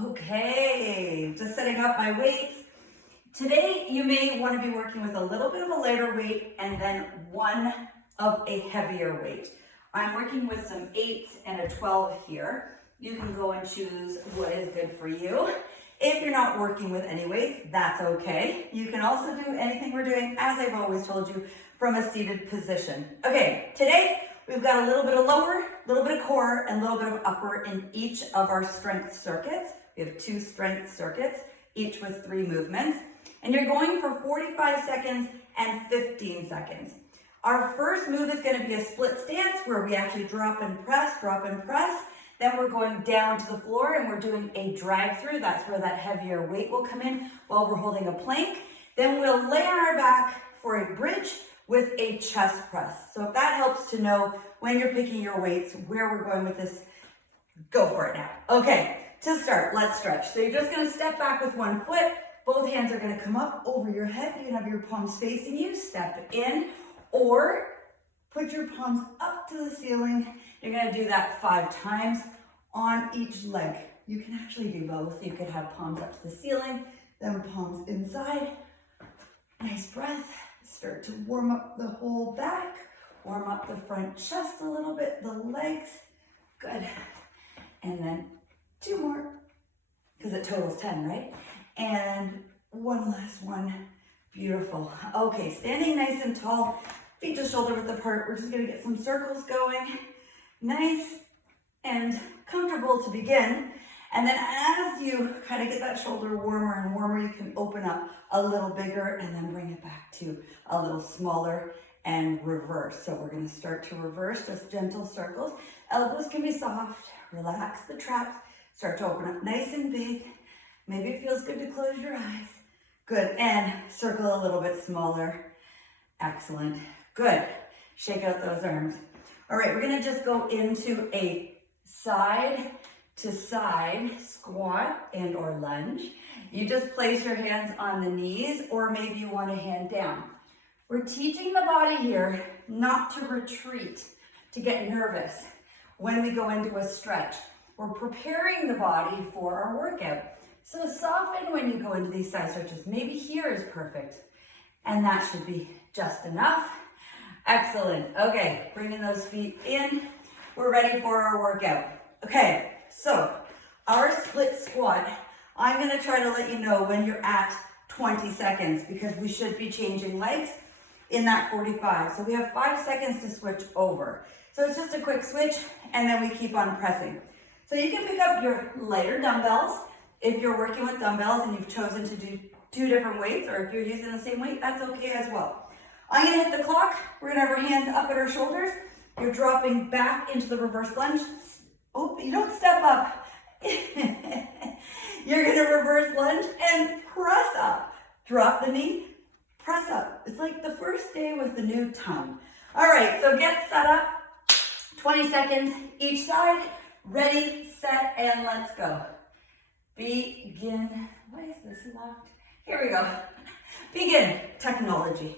Okay, just setting up my weights. Today, you may want to be working with a little bit of a lighter weight and then one of a heavier weight. I'm working with some 8s and a 12 here. You can go and choose what is good for you. If you're not working with any weights, that's okay. You can also do anything we're doing, as I've always told you, from a seated position. Okay, today we've got a little bit of lower, a little bit of core, and a little bit of upper in each of our strength circuits. We have 2 strength circuits, each with 3 movements. And you're going for 45 seconds and 15 seconds. Our first move is going to be a split stance where we actually drop and press, drop and press. Then we're going down to the floor and we're doing a drag through. That's where that heavier weight will come in while we're holding a plank. Then we'll lay on our back for a bridge with a chest press. So if that helps to know when you're picking your weights, where we're going with this, go for it now. Okay, to start, let's stretch. So you're just going to step back with one foot. Both hands are going to come up over your head. You can have your palms facing you, step in, or put your palms up to the ceiling. You're going to do that 5 times on each leg. You can actually do both. You could have palms up to the ceiling, then palms inside. Nice breath. Start to warm up the whole back, warm up the front chest a little bit, the legs. Good. And then 2 more, because it totals 10, right? And one last one. Beautiful. Okay, standing nice and tall, feet to shoulder width apart. We're just gonna get some circles going. Nice and comfortable to begin. And then as you kind of get that shoulder warmer and warmer, you can open up a little bigger and then bring it back to a little smaller and reverse. So we're gonna start to reverse, just gentle circles. Elbows can be soft, relax the traps, start to open up nice and big. Maybe it feels good to close your eyes. Good, and circle a little bit smaller. Excellent, good. Shake out those arms. All right, we're gonna just go into a side to side squat and or lunge. You just place your hands on the knees, or maybe you want a hand down. We're teaching the body here not to retreat, to get nervous when we go into a stretch. We're preparing the body for our workout. So soften when you go into these side stretches. Maybe here is perfect, and that should be just enough. Excellent. Okay, bringing those feet in. We're ready for our workout. Okay, so our split squat, I'm gonna try to let you know when you're at 20 seconds because we should be changing legs in that 45. So we have 5 seconds to switch over. So it's just a quick switch, and then we keep on pressing. So you can pick up your lighter dumbbells. If you're working with dumbbells and you've chosen to do 2 different weights, or if you're using the same weight, that's okay as well. I'm gonna hit the clock. We're gonna have our hands up at our shoulders. You're dropping back into the reverse lunge. Oh, you don't step up. You're gonna reverse lunge and press up. Drop the knee, press up. It's like the first day with the new tongue. All right, so get set up. 20 seconds each side. Ready, set, and let's go. Begin. Why is this locked? Here we go. Begin. Technology.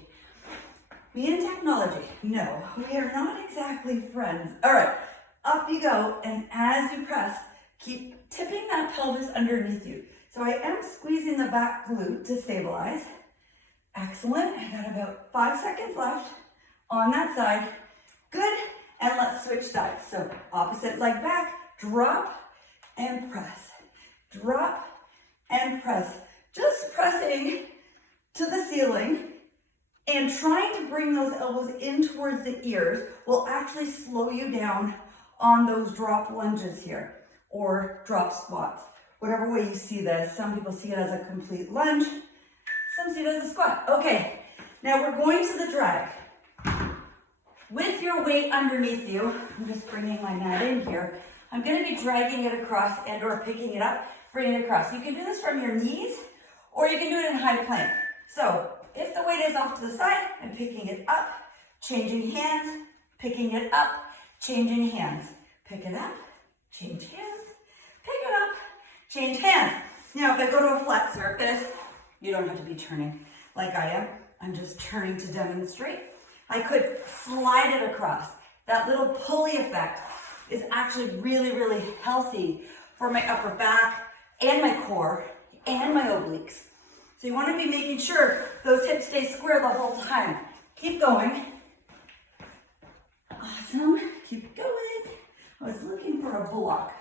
Me and technology. No, we are not exactly friends. All right, up you go. And as you press, keep tipping that pelvis underneath you. So I am squeezing the back glute to stabilize. Excellent. I got about 5 seconds left on that side. Good. And let's switch sides. So opposite leg back, drop and press. Drop and press. Just pressing to the ceiling and trying to bring those elbows in towards the ears will actually slow you down on those drop lunges here or drop squats. Whatever way you see this. Some people see it as a complete lunge. Some see it as a squat. Okay, now we're going to the drag. With your weight underneath you, I'm just bringing my mat in here. I'm going to be dragging it across and or picking it up, bringing it across. You can do this from your knees or you can do it in high plank. So if the weight is off to the side, I'm picking it up, changing hands, picking it up, changing hands. Pick it up, change hands, pick it up, change hands. Now if I go to a flat surface, you don't have to be turning like I am. I'm just turning to demonstrate. I could slide it across. That little pulley effect is actually really, really healthy for my upper back, and my core and my obliques. So you want to be making sure those hips stay square the whole time. Keep going. Awesome. Keep going. I was looking for a block.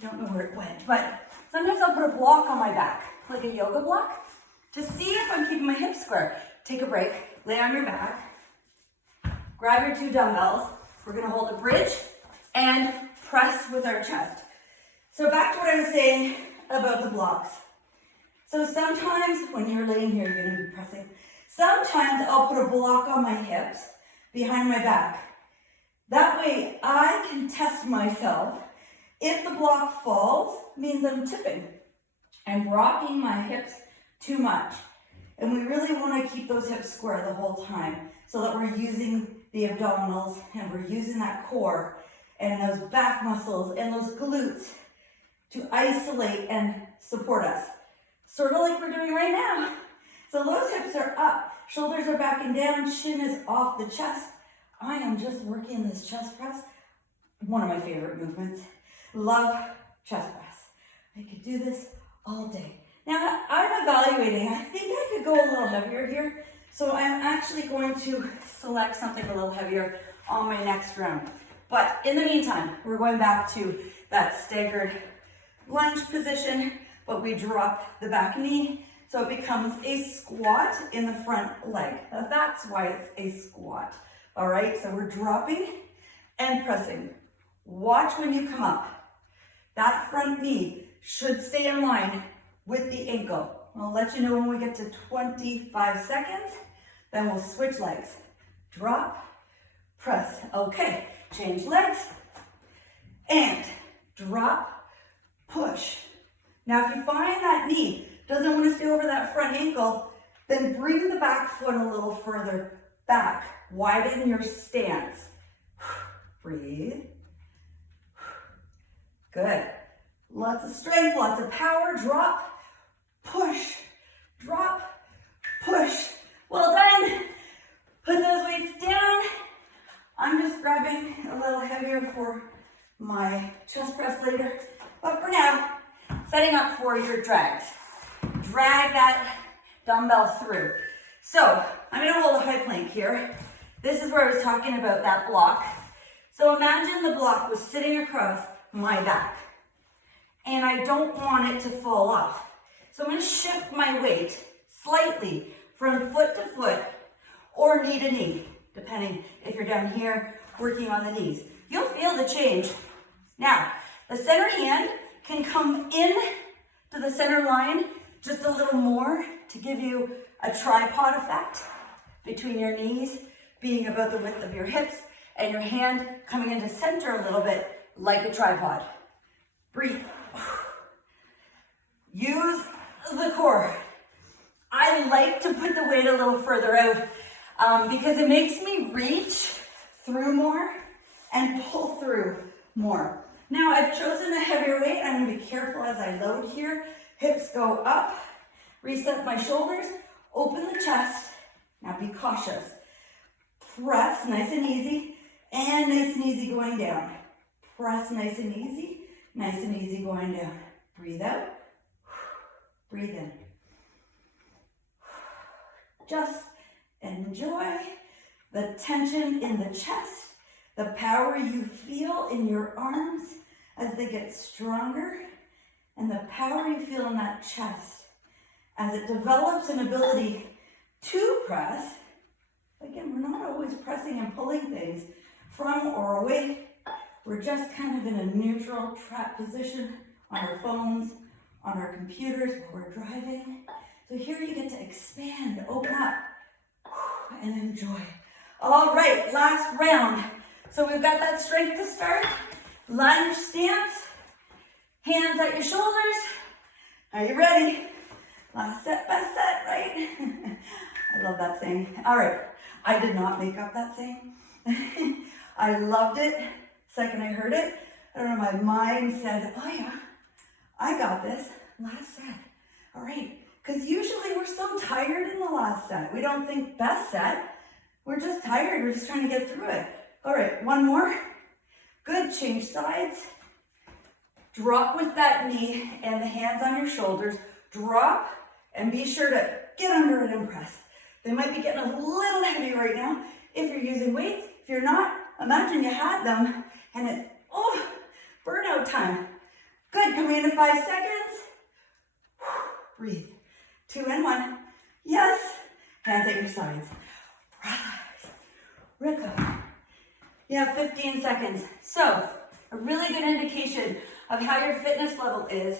Don't know where it went, but sometimes I'll put a block on my back, like a yoga block, to see if I'm keeping my hips square. Take a break, lay on your back, grab your 2 dumbbells. We're gonna hold a bridge and press with our chest. So back to what I was saying about the blocks. So sometimes when you're laying here, you're gonna be pressing. Sometimes I'll put a block on my hips behind my back. That way I can test myself. If the block falls, means I'm tipping. I'm rocking my hips too much. And we really want to keep those hips square the whole time so that we're using the abdominals and we're using that core and those back muscles and those glutes to isolate and support us. Sort of like we're doing right now. So those hips are up, shoulders are back and down, chin is off the chest. I am just working this chest press. One of my favorite movements. Love chest press. I could do this all day. Now I'm evaluating. I think I could go a little heavier here. So I'm actually going to select something a little heavier on my next round. But in the meantime, we're going back to that staggered lunge position, but we drop the back knee. So it becomes a squat in the front leg. Now that's why it's a squat. All right, so we're dropping and pressing. Watch when you come up. That front knee should stay in line with the ankle. I'll let you know when we get to 25 seconds, then we'll switch legs. Drop, press. Okay, change legs, and drop, push. Now if you find that knee doesn't want to stay over that front ankle, then bring the back foot a little further back. Widen your stance. Breathe. Good. Lots of strength, lots of power. Drop, push, drop, push. Well done. Put those weights down. I'm just grabbing a little heavier for my chest press later. But for now, setting up for your drags. Drag that dumbbell through. So I'm gonna hold a high plank here. This is where I was talking about that block. So imagine the block was sitting across my back and I don't want it to fall off. So I'm gonna shift my weight slightly from foot to foot or knee to knee, depending if you're down here working on the knees. You'll feel the change. Now, the center hand can come in to the center line just a little more to give you a tripod effect between your knees being about the width of your hips and your hand coming into center a little bit like a tripod. Breathe. Use the core. I like to put the weight a little further out because it makes me reach through more and pull through more. Now I've chosen a heavier weight. I'm going to be careful as I load here. Hips go up, reset my shoulders, open the chest. Now be cautious. Press nice and easy going down. Press nice and easy going down. Breathe out, breathe in. Just enjoy the tension in the chest, the power you feel in your arms as they get stronger, and the power you feel in that chest as it develops an ability to press. Again, we're not always pressing and pulling things from or away. We're just kind of in a neutral trap position on our phones, on our computers while we're driving. So here you get to expand, open up, and enjoy. All right, last round. So we've got that strength to start. Lunge stance, hands at your shoulders. Are you ready? Last set, best set, right? I love that saying. All right, I did not make up that saying. I loved it. Second I heard it, I don't know, my mind said, oh yeah, I got this. Last set. All right, because usually we're so tired in the last set. We don't think best set. We're just tired. We're just trying to get through it. All right, one more. Good, change sides. Drop with that knee and the hands on your shoulders. Drop and be sure to get under it and press. They might be getting a little heavy right now if you're using weights. If you're not, imagine you had them and it's, burnout time. Good, coming into 5 seconds. Breathe. 2 and 1. Yes. Hands at your sides. Relax. Recover. You have 15 seconds. So, a really good indication of how your fitness level is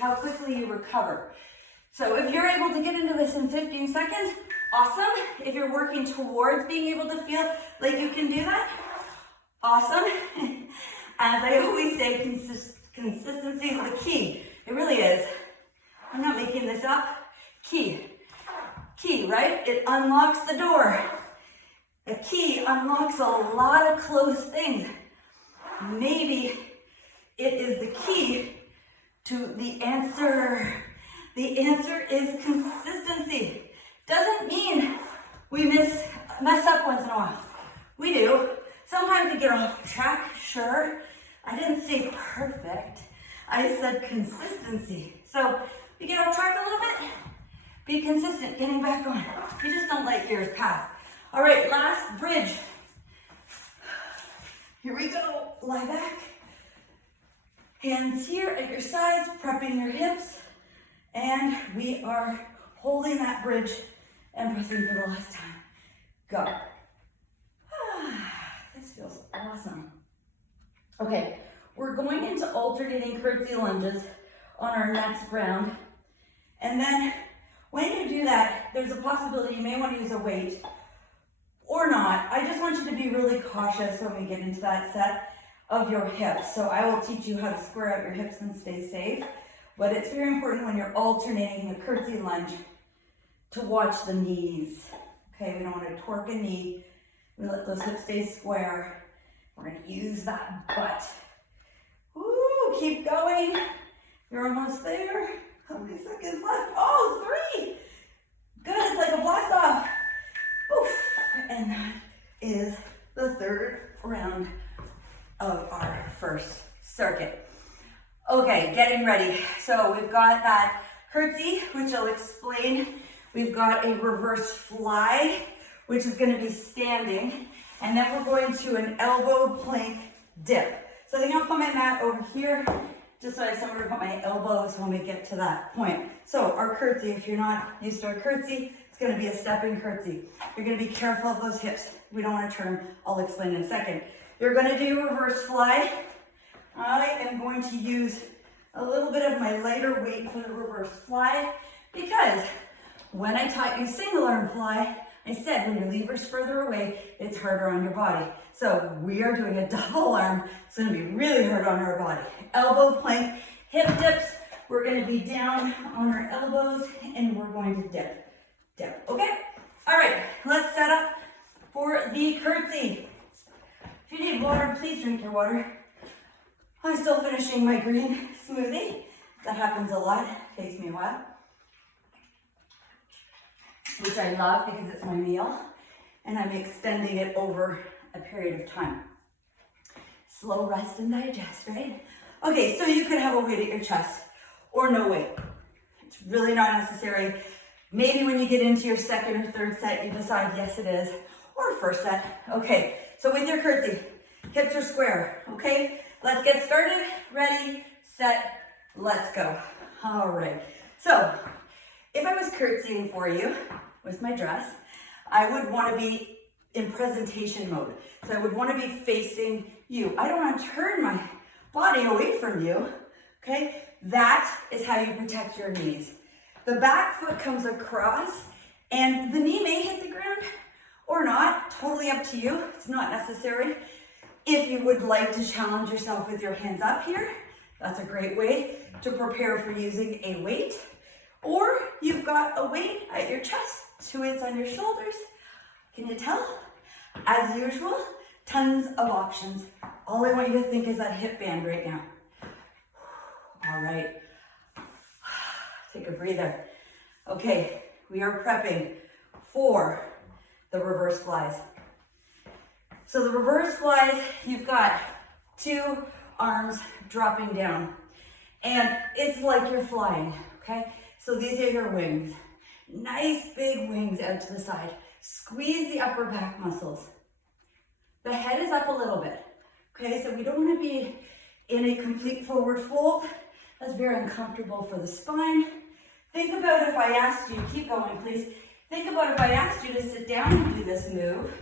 how quickly you recover. So if you're able to get into this in 15 seconds, awesome. If you're working towards being able to feel like you can do that, awesome. As I always say, consistency is the key. It really is. I'm not making this up. Key, right? It unlocks the door. A key unlocks a lot of closed things. Maybe it is the key to the answer. The answer is consistency. Doesn't mean we mess up once in a while. We do. Sometimes we get off track, sure. I didn't say perfect. I said consistency. So we get off track a little bit. Be consistent, getting back on. You just don't let years pass. All right, last bridge. Here we go. Lie back. Hands here at your sides, prepping your hips. And we are holding that bridge and pressing for the last time. Go. This feels awesome. Okay, we're going into alternating curtsy lunges on our next round. And then when you do that, there's a possibility you may want to use a weight or not. I just want you to be really cautious when we get into that set of your hips. So I will teach you how to square out your hips and stay safe. But it's very important when you're alternating the curtsy lunge to watch the knees. Okay, we don't want to torque a knee. We let those hips stay square. We're going to use that butt. Woo, keep going. You're almost there. How many seconds left? Oh, 3. Good, it's like a blast off. Oof. And that is the 3rd round of our first circuit. Okay, getting ready. So we've got that curtsy, which I'll explain. We've got a reverse fly, which is going to be standing. And then we're going to an elbow plank dip. So I think I'll put my mat over here, just so I have somewhere to put my elbows when we get to that point. So our curtsy, if you're not used to a curtsy, it's going to be a stepping curtsy. You're going to be careful of those hips. We don't want to turn. I'll explain in a second. You're going to do reverse fly. I am going to use a little bit of my lighter weight for the reverse fly because when I taught you single arm fly, I said when your lever's further away, it's harder on your body. So we are doing a double arm. It's going to be really hard on our body. Elbow plank, hip dips. We're going to be down on our elbows and we're going to dip. Okay? All right, let's set up for the curtsy. If you need water, please drink your water. I'm still finishing my green smoothie. That happens a lot. Takes me a while. Which I love because it's my meal. And I'm extending it over a period of time. Slow rest and digest, right? Okay, so you could have a weight at your chest or no weight. It's really not necessary. Maybe when you get into your 2nd or 3rd set, you decide, yes, it is. Or 1st set. Okay, so with your curtsy, hips are square, okay? Let's get started. Ready, set, let's go. All right. So if I was curtsying for you with my dress, I would want to be in presentation mode. So I would want to be facing you. I don't want to turn my body away from you, okay? That is how you protect your knees. The back foot comes across and the knee may hit the ground or not, totally up to you. It's not necessary. If you would like to challenge yourself with your hands up here, that's a great way to prepare for using a weight. Or you've got a weight at your chest, 2 weights on your shoulders. Can you tell? As usual, tons of options. All I want you to think is that hip band right now. All right. Take a breather. Okay, we are prepping for the reverse flies. So the reverse flies, you've got 2 arms dropping down. And it's like you're flying, okay? So these are your wings. Nice big wings out to the side. Squeeze the upper back muscles. The head is up a little bit, okay? So we don't want to be in a complete forward fold. That's very uncomfortable for the spine. Think about if I asked you, keep going please. Think about if I asked you to sit down and do this move.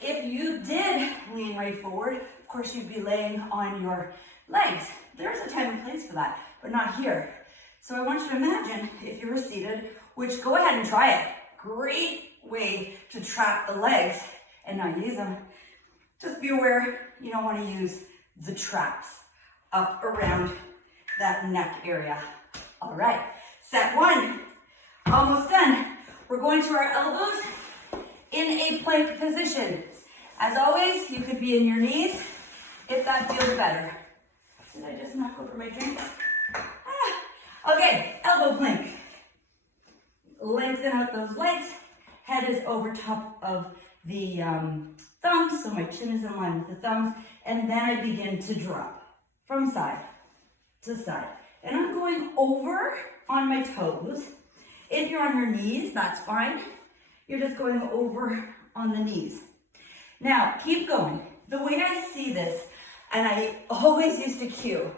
If you did lean right forward, of course you'd be laying on your legs. There's a time and place for that, but not here. So I want you to imagine if you were seated, which go ahead and try it. Great way to trap the legs and not use them. Just be aware you don't want to use the traps up around that neck area. All right, set one, almost done. We're going to our elbows in a plank position. As always, you could be in your knees if that feels better. Did I just knock over my drink? Okay, elbow plank. Lengthen out those legs. Head is over top of the thumbs, so my chin is in line with the thumbs. And then I begin to drop from side to side. And I'm going over on my toes. If you're on your knees, that's fine. You're just going over on the knees. Now, keep going. The way I see this, and I always used to cue,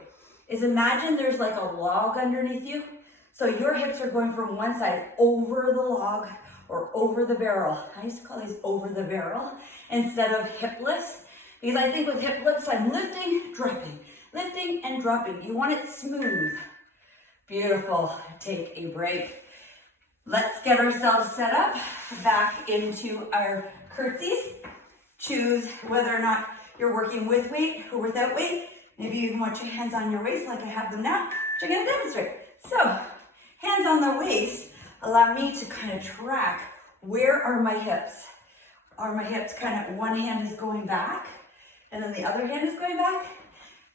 is imagine there's like a log underneath you. So your hips are going from one side over the log or over the barrel. I used to call these over the barrel instead of hipless, because I think with hipless, I'm lifting, dropping, lifting and dropping. You want it smooth. Beautiful. Take a break. Let's get ourselves set up back into our curtsies. Choose whether or not you're working with weight or without weight. Maybe you even want your hands on your waist like I have them now, which I'm going to demonstrate. So, hands on the waist allow me to kind of track where are my hips. Are my hips kind of, one hand is going back and then the other hand is going back?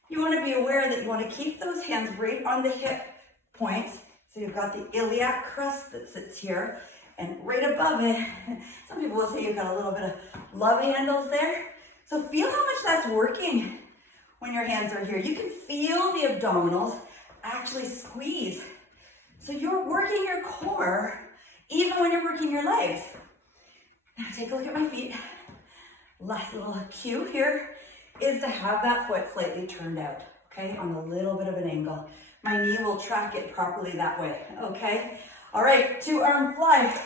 You want to be aware that you want to keep those hands right on the hip points. So you've got the iliac crest that sits here, and right above it, some people will say you've got a little bit of love handles there. So feel how much that's working when your hands are here. You can feel the abdominals actually squeeze. So you're working your core even when you're working your legs. Now take a look at my feet. Last little cue here is to have that foot slightly turned out, okay, on a little bit of an angle. My knee will track it properly that way, okay? All right, 2-arm fly.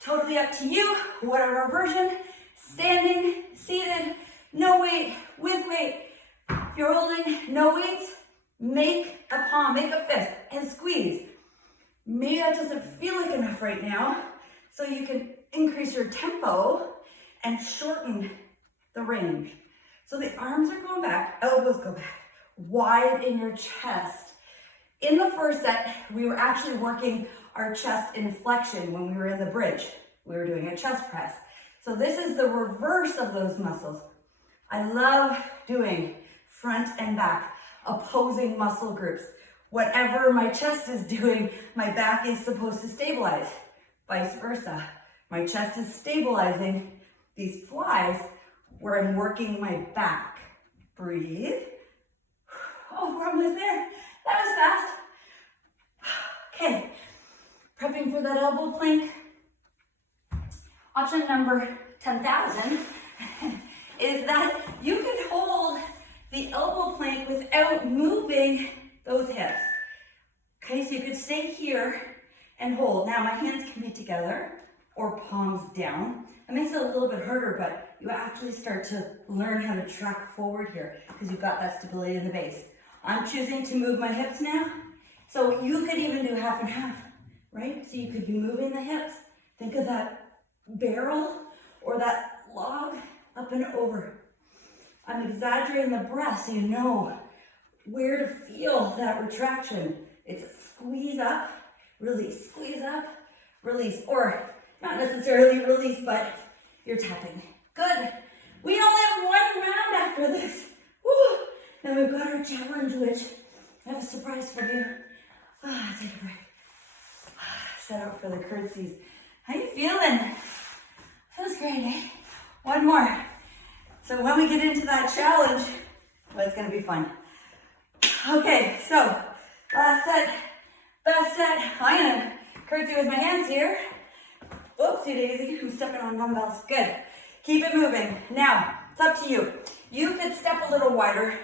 Totally up to you, whatever version. Standing, seated, no weight, with weight. If you're holding no weights, make a palm, make a fist, and squeeze. Maybe that doesn't feel like enough right now, so you can increase your tempo and shorten the range. So the arms are going back, elbows go back, wide in your chest. In the first set, we were actually working our chest in flexion when we were in the bridge. We were doing a chest press. So this is the reverse of those muscles. I love doing front and back, opposing muscle groups. Whatever my chest is doing, my back is supposed to stabilize. Vice versa. My chest is stabilizing these flies where I'm working my back. Breathe. Oh, we're almost there. That was fast. Okay, prepping for that elbow plank. Option number 10,000 is that you can hold the elbow plank without moving those hips. Okay, so you could stay here and hold. Now my hands can be together or palms down. It makes it a little bit harder, but you actually start to learn how to track forward here because you've got that stability in the base. I'm choosing to move my hips now. So you could even do half and half, right? So you could be moving the hips. Think of that barrel or that log up and over. I'm exaggerating the breath so you know where to feel that retraction. It's squeeze up, release, squeeze up, release, or not necessarily release, but you're tapping. Good. We only have one round after this. Woo. Then we've got our challenge, which I have a surprise for you. Take a break. Set out for the curtsies. How you feeling? Feels great, eh? One more. So when we get into that challenge, but it's gonna be fun. Okay, so last set, best set. I'm gonna curtsy with my hands here. Whoopsie daisy, I'm stepping on dumbbells. Good. Keep it moving. Now, it's up to you. You could step a little wider,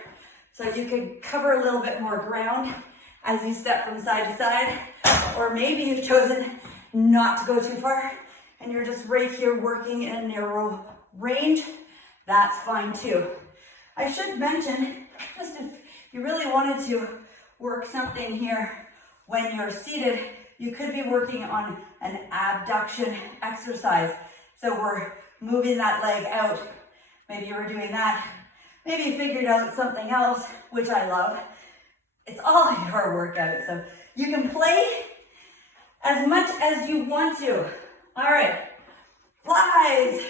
so you could cover a little bit more ground as you step from side to side, or maybe you've chosen not to go too far and you're just right here working in a narrow range. That's fine too. I should mention, just if you really wanted to work something here when you're seated, you could be working on an abduction exercise. So we're moving that leg out. Maybe you were doing that. Maybe you figured out something else, which I love. It's all your workout, so you can play as much as you want to. All right, flies.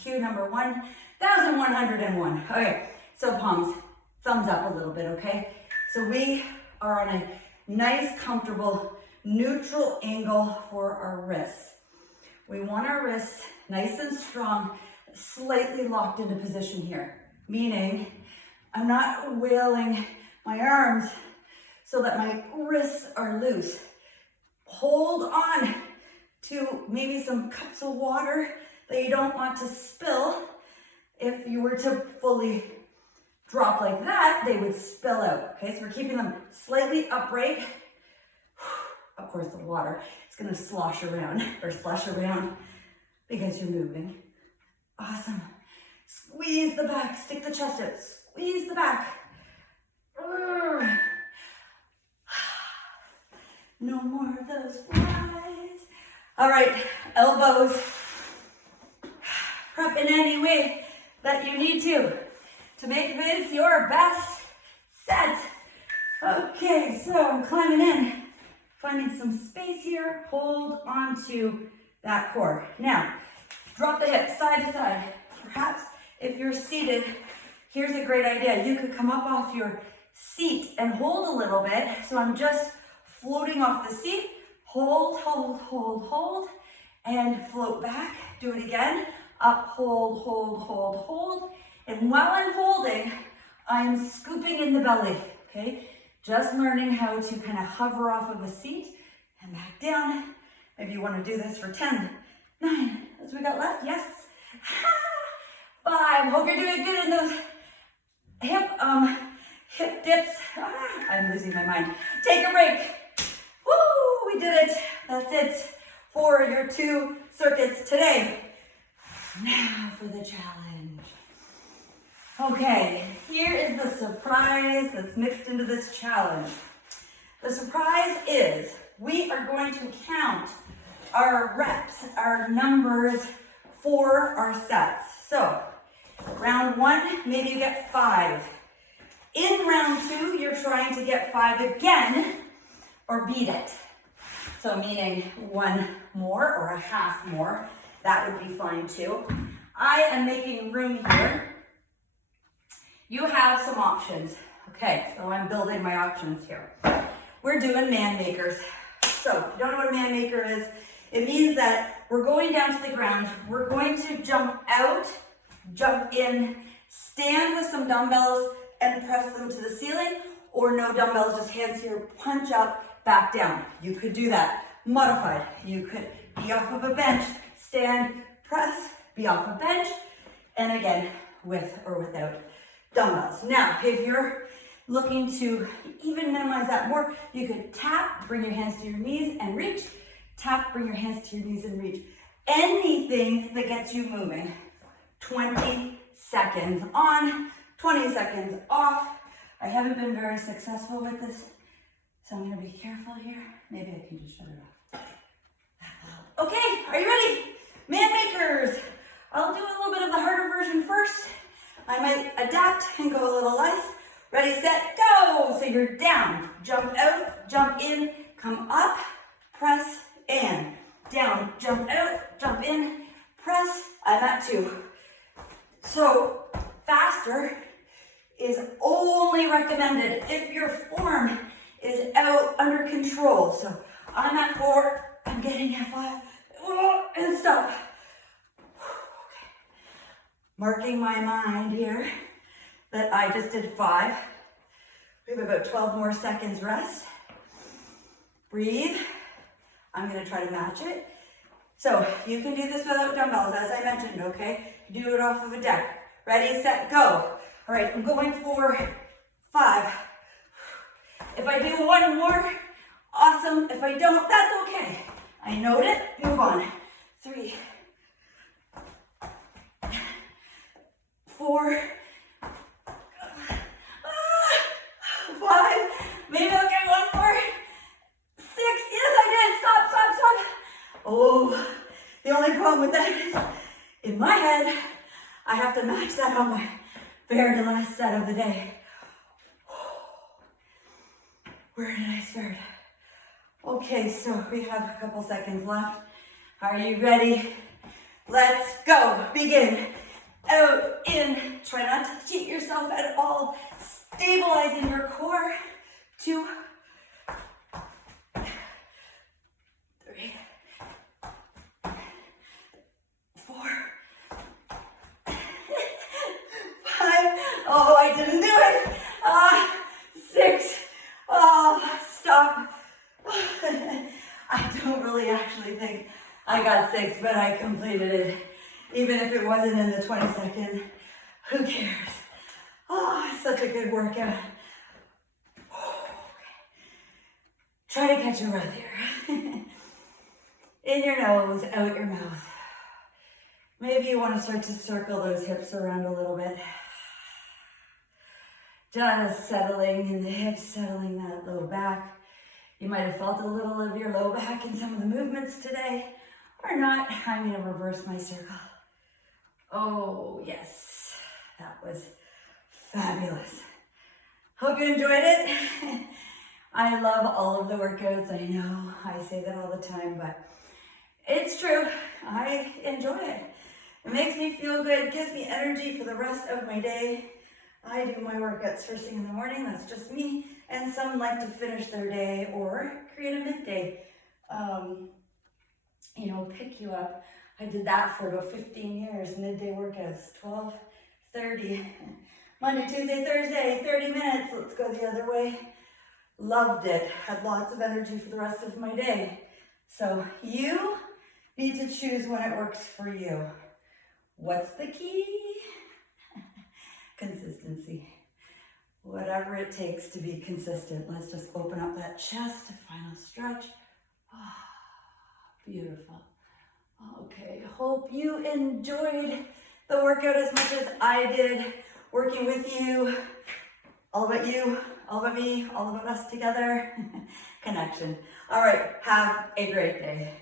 Cue number 1,101. Okay, so palms, thumbs up a little bit, okay? So we are on a nice, comfortable, neutral angle for our wrists. We want our wrists nice and strong, slightly locked into position here, meaning I'm not wailing my arms so that my wrists are loose. Hold on to maybe some cups of water that you don't want to spill. If you were to fully drop like that, they would spill out. Okay, so we're keeping them slightly upright. Of course, the water is gonna slosh around because you're moving. Awesome. Squeeze the back, stick the chest out, squeeze the back. No more of those flies. All right, elbows up in any way that you need to make this your best set. Okay, so I'm climbing in, finding some space here. Hold onto that core. Now, drop the hips side to side. Perhaps if you're seated, here's a great idea. You could come up off your seat and hold a little bit. So I'm just floating off the seat. Hold, hold, hold, hold, and float back. Do it again. Up, hold, hold, hold, hold. And while I'm holding, I'm scooping in the belly, okay? Just learning how to kind of hover off of a seat and back down. Maybe you want to do this for 10, 9, as we got left, yes. 5, hope you're doing good in those hip dips. I'm losing my mind. Take a break. Woo, we did it. That's it for your 2 circuits today. Now for the challenge. Okay, here is the surprise that's mixed into this challenge. The surprise is we are going to count our reps, our numbers for our sets. So, round 1, maybe you get 5. In round 2, you're trying to get 5 again or beat it. So meaning 1 more or a half more. That would be fine too. I am making room here. You have some options. Okay, so I'm building my options here. We're doing man makers. So if you don't know what a man maker is, it means that we're going down to the ground. We're going to jump out, jump in, stand with some dumbbells and press them to the ceiling, or no dumbbells, just hands here, punch up, back down. You could do that. Modified. You could be off of a bench, stand, press, be off a bench, and again, with or without dumbbells. Now, if you're looking to even minimize that more, you could tap, bring your hands to your knees and reach. Tap, bring your hands to your knees and reach. Anything that gets you moving. 20 seconds on, 20 seconds off. I haven't been very successful with this, so I'm gonna be careful here. Maybe I can just shut it off. Okay, are you ready? Man makers. I'll do a little bit of the harder version first. I might adapt and go a little less. Ready, set, go. So you're down, jump out, jump in, come up, press, and down, jump out, jump in, press. I'm at 2. So faster is only recommended if your form is out under control. So I'm at 4, I'm getting at 5, and stop. Okay. marking my mind here that I just did 5. We have about 12 more seconds rest. Breathe. I'm gonna try to match it. So you can do this without dumbbells, as I mentioned, okay? Do it off of a deck. Ready, set, go. All right, I'm going for 5. If I do one more, awesome. If I don't, that's okay. I note it, move on. 3, 4, 5. Maybe I'll get one more. 6. Yes, I did. Stop, stop, stop. Oh, the only problem with that is in my head, I have to match that on my very last set of the day. Where did I start? Okay, so we have a couple seconds left. Are you ready? Let's go. Begin. Out, in. Try not to cheat yourself at all. Stabilizing your core. 2, 3, 4, 5. Oh, I didn't do it. 6. Oh, stop. I don't really actually think I got 6, but I completed it. Even if it wasn't in the 20 seconds, who cares? Oh, such a good workout. Try to catch your breath here. In your nose, out your mouth. Maybe you want to start to circle those hips around a little bit. Just settling in the hips, settling that low back. You might have felt a little of your low back in some of the movements today, or not. I'm going to reverse my circle. Oh, yes. That was fabulous. Hope you enjoyed it. I love all of the workouts. I know I say that all the time, but it's true. I enjoy it. It makes me feel good, gives me energy for the rest of my day. I do my workouts first thing in the morning, that's just me. And some like to finish their day or create a midday, pick you up. I did that for about 15 years, midday workouts, 12:30. Monday, Tuesday, Thursday, 30 minutes. Let's go the other way. Loved it. Had lots of energy for the rest of my day. So you need to choose when it works for you. What's the key? Consistency. Whatever it takes to be consistent. Let's just open up that chest, final stretch. Beautiful. Okay, hope you enjoyed the workout as much as I did, working with you. All about you, all about me, all about us together. Connection. All right, have a great day.